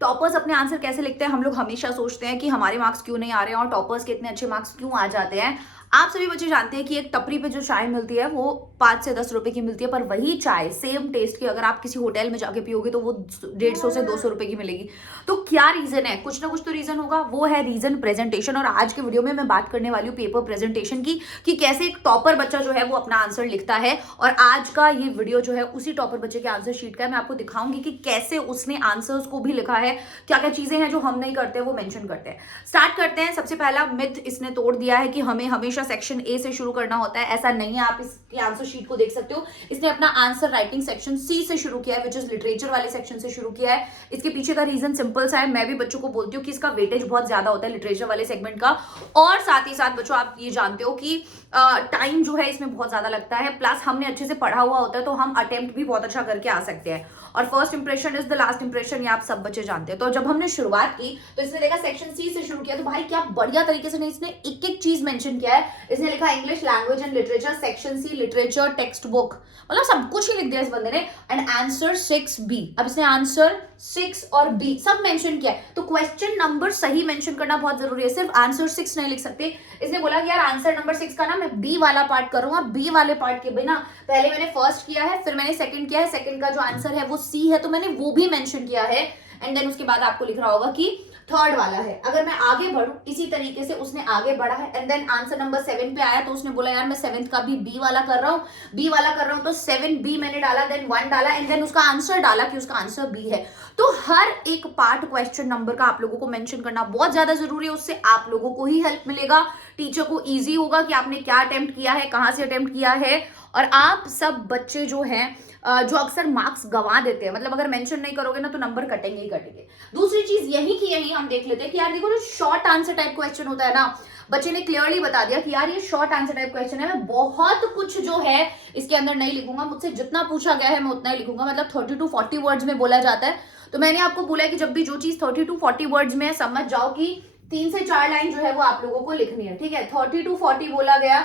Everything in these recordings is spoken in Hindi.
टॉपर्स अपने आंसर कैसे लिखते हैं? हम लोग हमेशा सोचते हैं कि हमारे मार्क्स क्यों नहीं आ रहे हैं और टॉपर्स के इतने अच्छे मार्क्स क्यों आ जाते हैं। आप सभी बच्चे जानते हैं कि एक टपरी पे जो चाय मिलती है वो 5 से 10 रुपए की मिलती है, पर वही चाय सेम टेस्ट की अगर आप किसी होटल में जाके पियोगे तो वो 150 से 200 रुपए की मिलेगी। तो क्या रीजन है? कुछ ना कुछ तो रीजन होगा, वो है रीजन प्रेजेंटेशन। और आज के वीडियो में मैं बात करने वाली हूँ पेपर प्रेजेंटेशन की, कि कैसे एक टॉपर बच्चा जो है वो अपना आंसर लिखता है। और आज का ये वीडियो जो है उसी टॉपर बच्चे के आंसर शीट का है। मैं आपको दिखाऊंगी कि कैसे उसने आंसर्स को भी लिखा है, क्या क्या चीजें हैं जो हम नहीं करते वो मेंशन करते हैं। स्टार्ट करते हैं। सबसे पहला मिथ इसने तोड़ दिया है कि हमें हमेशा सेक्शन ए से शुरू करना होता है। ऐसा नहीं है, आप इसकी आंसर शीट को देख सकते हो। इसने अपना आंसर राइटिंग सेक्शन सी से शुरू किया है, विच इज लिटरेचर वाले सेक्शन से शुरू किया है। इसके पीछे का रीजन सिंपल सा है, मैं भी बच्चों को बोलती हूँ कि इसका वेटेज बहुत ज्यादा होता है लिटरेचर वाले सेगमेंट का। और साथ ही साथ बच्चों आप ये जानते हो कि टाइम जो है इसमें बहुत ज्यादा लगता है, प्लस हमने अच्छे से पढ़ा हुआ होता है तो हम अटेम्प्ट भी बहुत अच्छा करके आ सकते हैं। और first impression is the last impression, ये आप सब बच्चे जानते हैं। तो जब हमने शुरुआत की तो इसने देखा सेक्शन सी से शुरू किया, तो भाई क्या बढ़िया तरीके से इसने एक एक चीज मेंशन किया है। इसने लिखा English language and literature section C literature text book, मतलब सब कुछ ही लिख दिया इस बंदे ने। एंड आंसर 6B, अब इसने आंसर 6 और B सब मेंशन किया है। तो क्वेश्चन नंबर सही मेंशन करना बहुत जरूरी है, सिर्फ आंसर 6 नहीं लिख सकते। इसने बोला कि यार आंसर नंबर 6 का ना मैं B वाला पार्ट करूंगा, B वाले पार्ट के बिना पहले मैंने फर्स्ट किया है, फिर मैंने सेकंड किया है, सेकंड का जो आंसर है वो C है तो मैंने वो भी मेंशन किया है। एंड देन उसके बाद आपको लिख रहा होगा कि थर्ड वाला है। अगर मैं आगे बढ़ूं इसी तरीके से उसने आगे बढ़ा है। एंड देन आंसर नंबर 7 पे आया तो उसने बोला यार मैं 7th का भी B वाला कर रहा हूं, B वाला कर रहा हूं, तो 7B मैंने डाला, देन 1 डाला, एंड देन उसका आंसर डाला कि उसका आंसर B है। तो हर एक पार्ट क्वेश्चन नंबर का आप लोगों को मेंशन करना बहुत ज्यादा जरूरी है, उससे आप लोगों को ही हेल्प मिलेगा, टीचर को ईजी होगा कि आपने क्या अटेम्प्ट किया है, कहां से अटेम्प्ट किया है। और आप सब बच्चे जो हैं जो अक्सर मार्क्स गंवा देते हैं, मतलब अगर मेंशन नहीं करोगे ना तो नंबर कटेंगे ही कटेंगे। दूसरी चीज यही की यही हम देख लेते हैं कि यार देखो जो शॉर्ट आंसर टाइप क्वेश्चन होता है ना, बच्चे ने क्लियरली बता दिया कि यार ये शॉर्ट आंसर टाइप क्वेश्चन है, मैं बहुत कुछ जो है इसके अंदर नहीं लिखूंगा, मुझसे जितना पूछा गया है मैं उतना ही लिखूंगा। मतलब 30 to 40 वर्ड्स में बोला जाता है। तो मैंने आपको बोला है कि जब भी जो चीज 30 to 40 वर्ड्स में है, समझ जाओ कि 3 से 4 लाइन जो है वो आप लोगों को लिखनी है, ठीक है। 30 to 40 बोला गया,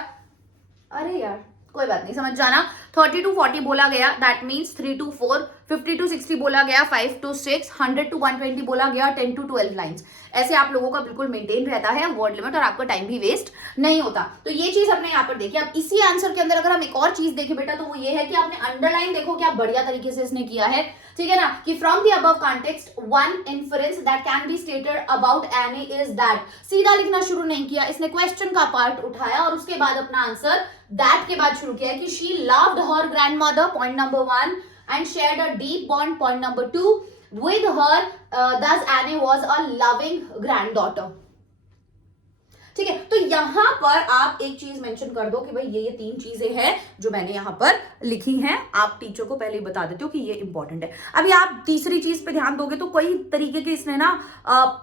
अरे यार कोई बात नहीं, समझ जाना। 30 to 40 बोला गया, दैट मीन्स 3 to 4, 50 to 60 बोला गया, 5 to 6, 100 to 120 बोला गया, 10 to 12 लाइन्स। ऐसे आप लोगों का बिल्कुल मेंटेन रहता है वर्ड लिमिट और आपका टाइम भी वेस्ट नहीं होता। तो ये चीज हमने यहाँ पर देखी। अब इसी आंसर के अंदर अगर हम एक और चीज देखें बेटा तो वो ये है कि आपने अंडरलाइन देखो क्या बढ़िया तरीके से इसने किया है, ठीक है ना, कि from the above context one inference that can be stated about any is that. सीधा लिखना शुरू नहीं किया इसने, क्वेश्चन का पार्ट उठाया और उसके बाद अपना आंसर दैट के बाद शुरू किया कि she loved her grandmother, point number 1, and shared a deep bond, point number 2, with her, thus Annie was a loving granddaughter। ठीक है, तो यहां पर आप एक चीज मेंशन कर दो कि भाई ये 3 चीजें हैं जो मैंने यहां पर लिखी हैं। आप टीचर को पहले ही बता देते हो कि ये इंपॉर्टेंट है। अभी आप तीसरी चीज पे ध्यान दोगे तो कोई तरीके के इसने ना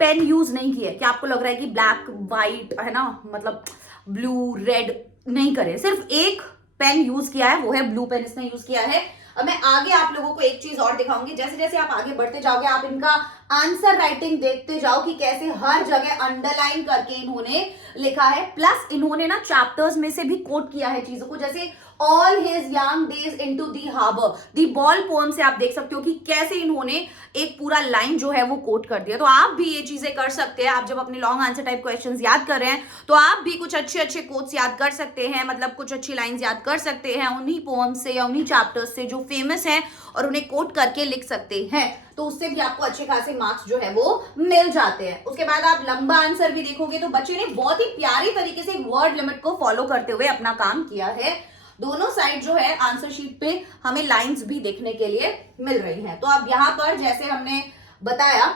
पेन यूज नहीं किया कि आपको लग रहा है कि ब्लैक व्हाइट है ना, मतलब ब्लू रेड नहीं करे, सिर्फ एक पेन यूज किया है, वो है ब्लू पेन इसने यूज किया है। अब मैं आगे आप लोगों को एक चीज और दिखाऊंगी, जैसे जैसे आप आगे बढ़ते जाओगे आप इनका आंसर राइटिंग देखते जाओ कि कैसे हर जगह अंडरलाइन करके इन्होंने लिखा है। प्लस इन्होंने ना चैप्टर्स में से भी कोट किया है चीजों को, जैसे all his young days into the harbour, the ball poem से आप देख सकते हो कि कैसे इन्होंने एक पूरा लाइन जो है वो कोट कर दिया। तो आप भी ये चीजें कर सकते हैं। आप जब अपने लॉन्ग आंसर टाइप क्वेश्चंस याद कर रहे हैं तो आप भी कुछ अच्छे अच्छे कोट्स याद कर सकते हैं, मतलब कुछ अच्छी लाइंस याद कर सकते हैं उन्हीं पोएम से या उन्हीं चैप्टर्स से जो फेमस है, और उन्हें कोट करके लिख सकते हैं। तो उससे भी आपको अच्छे खासे मार्क्स जो है वो मिल जाते हैं। उसके बाद आप लंबा आंसर भी देखोगे तो बच्चे ने बहुत ही प्यारी तरीके से वर्ड लिमिट को फॉलो करते हुए अपना काम किया है। दोनों साइड जो है आंसर शीट पे हमें लाइंस भी देखने के लिए मिल रही हैं। तो अब यहां पर जैसे हमने बताया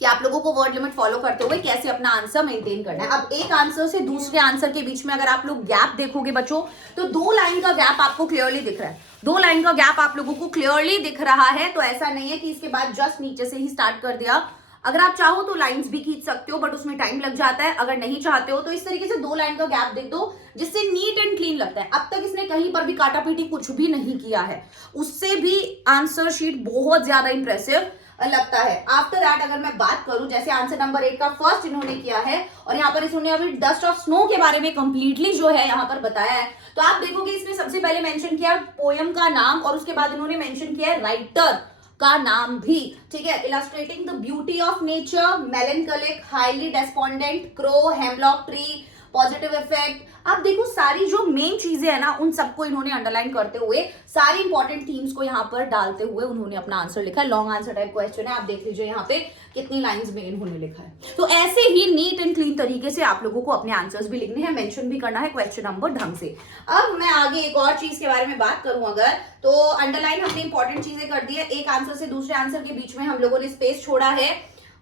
कि आप लोगों को वर्ड लिमिट फॉलो करते हुए कैसे अपना आंसर मेंटेन करना है। अब एक आंसर से दूसरे आंसर के बीच में अगर आप लोग गैप देखोगे बच्चों तो 2 लाइन का गैप आपको क्लियरली दिख रहा है। 2 लाइन का गैप आप लोगों को क्लियरली दिख रहा है। तो ऐसा नहीं है कि इसके बाद जस्ट नीचे से ही स्टार्ट कर दिया। अगर आप चाहो तो लाइंस भी खींच सकते हो, बट उसमें टाइम लग जाता है। अगर नहीं चाहते हो तो इस तरीके से 2 लाइन का गैप देख दो, जिससे नीट एंड क्लीन लगता है। अब तक इसने कहीं पर भी काटा पीटी कुछ भी नहीं किया है, उससे भी आंसर शीट बहुत ज्यादा इंप्रेसिव लगता है। आफ्टर दैट अगर मैं बात करूं, जैसे आंसर नंबर 8 का फर्स्ट इन्होंने किया है और यहाँ पर इन्होंने अभी डस्ट ऑफ स्नो के बारे में कंप्लीटली जो है यहाँ पर बताया है। तो आप देखोगे इसने सबसे पहले मेंशन किया पोयम का नाम और उसके बाद इन्होंने मेंशन किया है राइटर। का नाम भी, ठीक है। Illustrating the beauty of nature, melancholic, highly despondent, crow, hemlock tree, positive effect. आप देखो सारी जो मेन चीजें है ना उन सबको इन्होंने अंडरलाइन करते हुए सारी इंपॉर्टेंट थीम्स को यहाँ पर डालते हुए उन्होंने अपना आंसर लिखा है। लॉन्ग आंसर टाइप क्वेश्चन है, आप देख लीजिए यहाँ पे कितनी लाइंस में इन्होंने लिखा है। तो ऐसे ही नीट एंड क्लीन तरीके से आप लोगों को अपने आंसर्स भी लिखने हैं, मेंशन भी करना है क्वेश्चन नंबर ढंग से। अब मैं आगे एक और चीज के बारे में बात करूं अगर, तो अंडरलाइन हमने इंपॉर्टेंट चीजें कर दी है, एक आंसर से दूसरे आंसर के बीच में हम लोगों ने स्पेस छोड़ा है।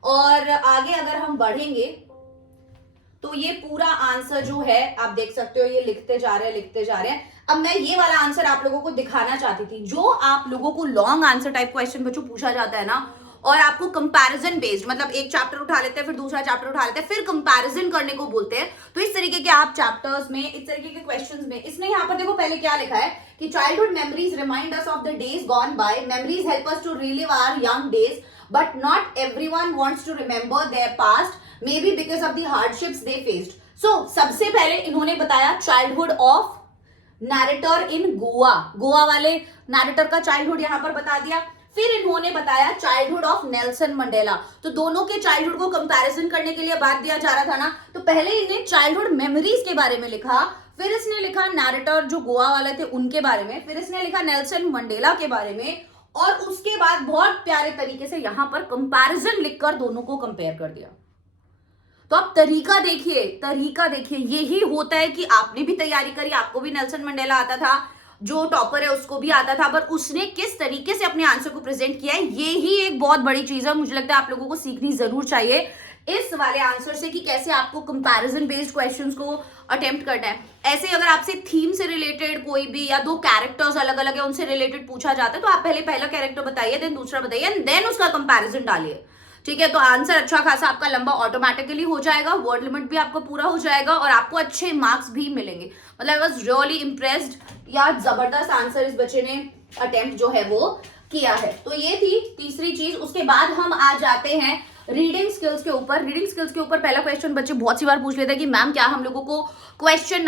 और आगे अगर हम बढ़ेंगे तो ये पूरा आंसर जो है आप देख सकते हो, ये लिखते जा रहे हैं। अब मैं ये वाला आंसर आप लोगों को दिखाना चाहती थी, जो आप लोगों को लॉन्ग आंसर टाइप क्वेश्चन बच्चों पूछा जाता है ना, और आपको कंपैरिजन बेस्ड, मतलब एक चैप्टर उठा लेते हैं फिर दूसरा चैप्टर उठा लेते हैं फिर कंपैरिजन करने को बोलते हैं। तो इस तरीके के आप चैप्टर्स में, इस तरीके के क्वेश्चंस में, इसने यहाँ पर देखो पहले क्या लिखा है कि childhood memories remind us of the days gone by, memories help us to relive our young days, but not everyone wants to remember their past, may be because of the hardships they faced. So सबसे पहले इन्होंने बताया childhood of narrator in Goa, Goa वाले नैरेटर का चाइल्डहुड यहां पर बता दिया। फिर इन्होंने बताया चाइल्डहुड ऑफ नेल्सन मंडेला। तो दोनों के चाइल्डहुड को कंपैरिजन करने के लिए बात दिया जा रहा था ना, तो पहले इन्हें चाइल्डहुड मेमोरीज के बारे में लिखा, फिर इसने लिखा नैरेटर जो गोवा वाले थे उनके बारे में, फिर इसने लिखा नेल्सन मंडेला के बारे में, और उसके बाद बहुत प्यारे तरीके से यहां पर कंपैरिजन लिखकर दोनों को कंपेयर कर दिया। तो आप तरीका देखिए, यही होता है कि आपने भी तैयारी करी, आपको भी नेल्सन मंडेला आता था, जो टॉपर है उसको भी आता था, पर उसने किस तरीके से अपने आंसर को प्रेजेंट किया है, ये ही एक बहुत बड़ी चीज है। मुझे लगता है आप लोगों को सीखनी जरूर चाहिए इस वाले आंसर से कि कैसे आपको कंपैरिजन बेस्ड क्वेश्चंस को अटेम्प्ट करना है। ऐसे अगर आपसे थीम से रिलेटेड कोई भी या दो कैरेक्टर्स अलग अलग है उनसे रिलेटेड पूछा जाता है, तो आप पहले पहला कैरेक्टर बताइए, देन दूसरा बताइए, देन उसका कंपैरिजन डालिए, ठीक है। तो आंसर अच्छा खासा आपका लंबा ऑटोमेटिकली हो जाएगा, वर्ड लिमिट भी आपका पूरा हो जाएगा और आपको अच्छे मार्क्स भी मिलेंगे। मतलब आई वाज रियली इम्प्रेस्ड, यार जबरदस्त आंसर इस बच्चे ने अटेम्प्ट जो है वो किया है। तो ये थी तीसरी चीज। उसके बाद हम आ जाते हैं रीडिंग स्किल्स के ऊपर। रीडिंग स्किल्स के ऊपर पहला क्वेश्चन बच्चे बहुत सी बार पूछ लेते हैं कि मैम क्या हम लोगों को क्वेश्चन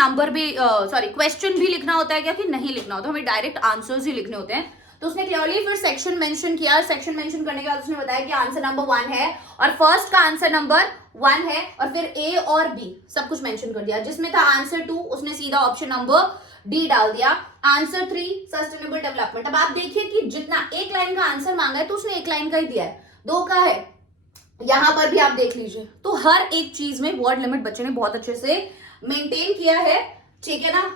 भी लिखना होता है क्या, कि नहीं लिखना होता, हमें डायरेक्ट आंसर्स ही लिखने होते हैं। तो उसने क्लियरली फिर सेक्शन मेंशन किया, सेक्शन मेंशन करने के बाद उसने बताया कि आंसर नंबर 1 है और फर्स्ट का आंसर नंबर 1 है, और फिर ए और बी सब कुछ मेंशन कर दिया। जिसमें था आंसर 2 उसने सीधा ऑप्शन नंबर डी डाल दिया, आंसर 3 सस्टेनेबल डेवलपमेंट। अब आप देखिए कि जितना एक लाइन का आंसर मांगा है तो उसने एक लाइन का ही दिया है, 2 का है, यहां पर भी आप देख लीजिए। तो हर एक चीज में वर्ड लिमिट बच्चे ने बहुत अच्छे से मेंटेन किया है, ठीक है ना।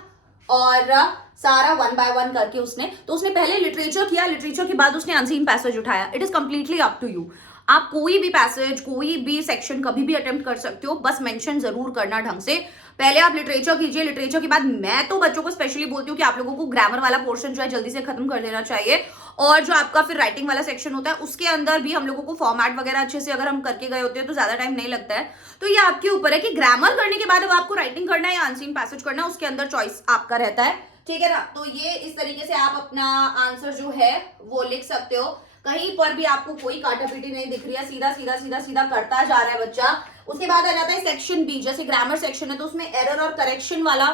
और सारा 1 बाय 1 करके उसने पहले लिटरेचर किया, लिटरेचर के बाद उसने अनसीन पैसेज उठाया। It is completely up to you, आप कोई भी पैसेज कोई भी सेक्शन कभी भी अटेम्प्ट कर सकते हो, बस मेंशन जरूर करना ढंग से। पहले आप लिटरेचर कीजिए, लिटरेचर के बाद मैं तो बच्चों को स्पेशली बोलती हूँ कि आप लोगों को ग्रामर वाला पोर्शन जो है जल्दी से खत्म कर देना चाहिए, और जो आपका फिर राइटिंग वाला सेक्शन होता है उसके अंदर भी हम लोगों को फॉर्मेट वगैरह अच्छे से अगर हम करके गए होते हैं तो ज्यादा टाइम नहीं लगता है। तो ये आपके ऊपर है कि ग्रामर करने के बाद अब आपको राइटिंग करना है या अनसीन पैसेज करना है, उसके अंदर चॉइस आपका रहता है, ठीक है ना। तो ये इस तरीके से आप अपना आंसर जो है वो लिख सकते हो। कहीं पर भी आपको कोई काटापीटी नहीं दिख रही है, सीधा सीधा सीधा सीधा करता जा रहा है बच्चा। उसके बाद आ जाता है सेक्शन बी, जैसे ग्रामर सेक्शन है तो उसमें एरर और करेक्शन वाला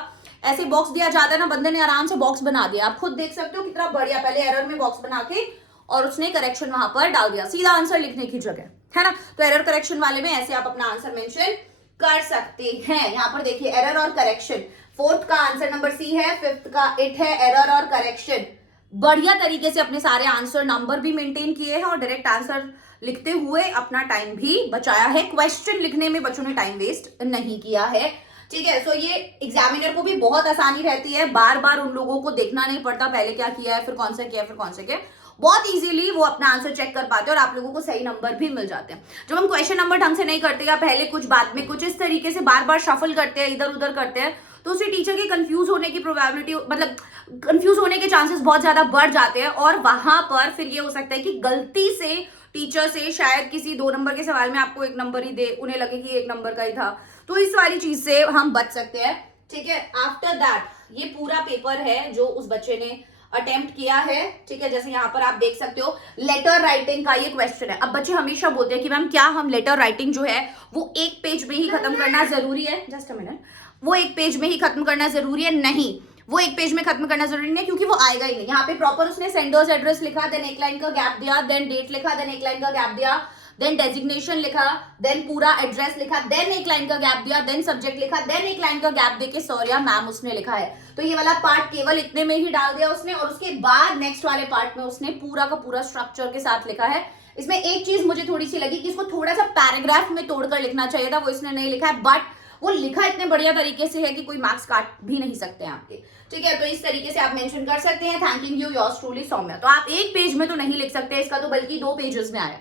ऐसे बॉक्स दिया जाता है ना, बंदे ने आराम से बॉक्स बना दिया, आप खुद देख सकते हो कितना बढ़िया, पहले एरर में बॉक्स बना के और उसने करेक्शन वहां पर डाल दिया, सीधा आंसर लिखने की जगह, है ना। तो एरर करेक्शन वाले में ऐसे आप अपना आंसर मेंशन कर सकते हैं। यहाँ पर देखिए एरर और करेक्शन, 4th का आंसर नंबर सी है, 5th का इट है, एरर और करेक्शन। बढ़िया तरीके से अपने सारे आंसर नंबर भी मेंटेन किए हैं और डायरेक्ट आंसर लिखते हुए अपना टाइम भी बचाया है। क्वेश्चन लिखने में बच्चों ने टाइम वेस्ट नहीं किया है, ठीक है। सो ये एग्जामिनर को भी बहुत आसानी रहती है, बार बार उन लोगों को देखना नहीं पड़ता पहले क्या किया है फिर कौन सा किया फिर कौन सा किया, बहुत इजीली वो अपना आंसर चेक कर पाते हैं और आप लोगों को सही नंबर भी मिल जाते हैं। जब हम क्वेश्चन नंबर ढंग से नहीं करते या पहले कुछ बाद में कुछ इस तरीके से बार बार शफल करते हैं, इधर उधर करते हैं, तो उससे टीचर के कंफ्यूज होने की प्रोबेबिलिटी, मतलब कंफ्यूज होने के चांसेस बहुत ज्यादा बढ़ जाते हैं, और वहां पर फिर ये हो सकता है कि गलती से टीचर से शायद किसी 2 नंबर के सवाल में आपको 1 नंबर ही दे, उन्हें लगे कि 1 नंबर का ही था। तो इस वाली चीज से हम बच सकते हैं, ठीक है। आफ्टर दैट ये पूरा पेपर है जो उस बच्चे ने अटेम्प्ट किया है, ठीक है। जैसे यहाँ पर आप देख सकते हो लेटर राइटिंग का ये क्वेश्चन है। अब बच्चे हमेशा बोलते हैं कि मैम क्या हम लेटर राइटिंग जो है वो एक पेज में ही खत्म करना जरूरी है, जस्ट अ मिनट, वो एक पेज में ही खत्म करना जरूरी है? नहीं, वो एक पेज में खत्म करना जरूरी नहीं है क्योंकि वो आएगा ही नहीं। यहाँ पे प्रॉपर उसने सेंडर्स एड्रेस लिखा, देन एक लाइन का गैप दिया, देन डेट लिखा, देन एक लाइन का गैप दिया, देन डेजिग्नेशन लिखा, देन पूरा एड्रेस लिखा, देन एक लाइन का गैप दिया, देन सब्जेक्ट लिखा, देन एक लाइन का गैप देके सॉरी मैम उसने लिखा है। तो ये वाला पार्ट केवल इतने में ही डाल दिया उसने, और उसके बाद नेक्स्ट वाले पार्ट में उसने पूरा का पूरा स्ट्रक्चर के साथ लिखा है। इसमें एक चीज मुझे थोड़ी सी लगी कि इसको थोड़ा सा पैराग्राफ में तोड़कर लिखना चाहिए था, वो इसने नहीं लिखा है, बट वो लिखा इतने बढ़िया तरीके से है कि कोई मार्क्स काट भी नहीं सकते हैं आपके। ठीक है, तो इस तरीके से आप मेंशन कर सकते हैं thanking you yours truly Saumya. तो आप एक पेज में तो नहीं लिख सकते इसका, तो बल्कि 2 पेजेस में आया।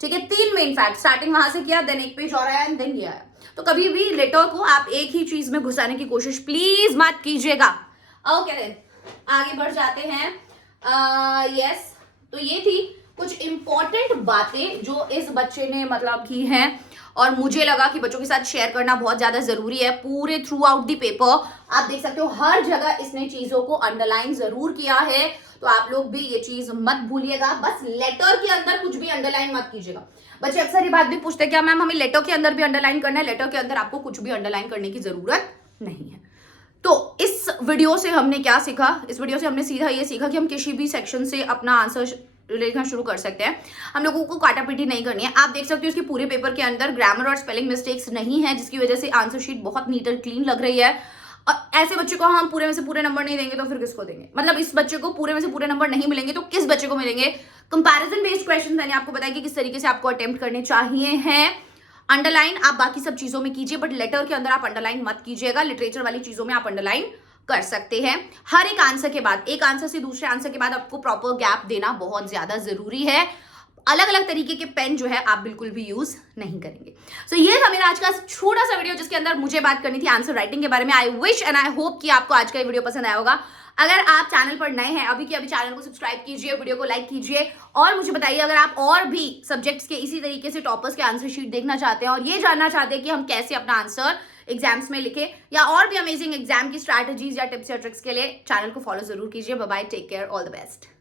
ठीक है, 3 में इनफैक्ट स्टार्टिंग वहां से किया, देन एक पेज और आया, देन ये आया। तो कभी भी लेटर को आप एक ही चीज में घुसाने की कोशिश प्लीज मत कीजिएगा। ओके देन आगे बढ़ जाते हैं। यस, तो ये थी कुछ इंपॉर्टेंट बातें जो इस बच्चे ने मतलब की हैं, और मुझे लगा कि बच्चों के साथ शेयर करना बहुत ज्यादा जरूरी है। पूरे थ्रू आउट दी पेपर आप देख सकते हो हर जगह इसने चीजों को अंडरलाइन जरूर किया है, तो आप लोग भी ये चीज मत भूलिएगा। बस लेटर के अंदर कुछ भी अंडरलाइन मत कीजिएगा। बच्चे अक्सर ये बात भी पूछते हैं क्या मैम हमें लेटर के अंदर भी अंडरलाइन करना है? लेटर के अंदर आपको कुछ भी अंडरलाइन करने की जरूरत नहीं है। तो इस वीडियो से हमने क्या सीखा? इस वीडियो से हमने सीधा ये सीखा कि हम किसी भी सेक्शन से अपना आंसर लिखना शुरू कर सकते हैं। हम लोगों को काटापीटी नहीं करनी है। आप देख सकते हो इसके पूरे पेपर के अंदर ग्रामर और स्पेलिंग मिस्टेक्स नहीं है, जिसकी वजह से आंसर शीट बहुत नीट एंड क्लीन लग रही है। और ऐसे बच्चे को हम पूरे में से पूरे नंबर नहीं देंगे तो फिर किसको देंगे? मतलब इस बच्चे को पूरे में से पूरे नंबर नहीं मिलेंगे तो किस बच्चे को मिलेंगे? कंपैरिजन बेस्ड क्वेश्चन मैंने आपको बताया कि किस तरीके से आपको अटेम्प्ट करने चाहिए हैं। अंडरलाइन आप बाकी सब चीजों में कीजिए, बट लेटर के अंदर आप अंडरलाइन मत कीजिएगा। लिटरेचर वाली चीजों में आप अंडरलाइन कर सकते हैं। हर एक आंसर के बाद, एक आंसर से दूसरे आंसर के बाद आपको प्रॉपर गैप देना बहुत ज्यादा जरूरी है। अलग अलग तरीके के पेन जो है आप बिल्कुल भी यूज नहीं करेंगे। सो ये था मेरा आज का छोटा सा वीडियो जिसके अंदर मुझे बात करनी थी आंसर राइटिंग के बारे में। I wish and I hope कि आपको आज का ये वीडियो पसंद आया होगा। अगर आप चैनल पर नए हैं अभी के अभी चैनल को सब्सक्राइब कीजिए, वीडियो को लाइक कीजिए, और मुझे बताइए अगर आप और भी सब्जेक्ट्स के इसी तरीके से टॉपर्स के आंसर शीट देखना चाहते हैं और ये जानना चाहते हैं कि हम कैसे अपना आंसर एग्जाम्स में लिखे, या और भी अमेजिंग एग्जाम की स्ट्रैटेजीज या टिप्स या ट्रिक्स के लिए चैनल को फॉलो जरूर कीजिए। Bye bye, take care, all the best.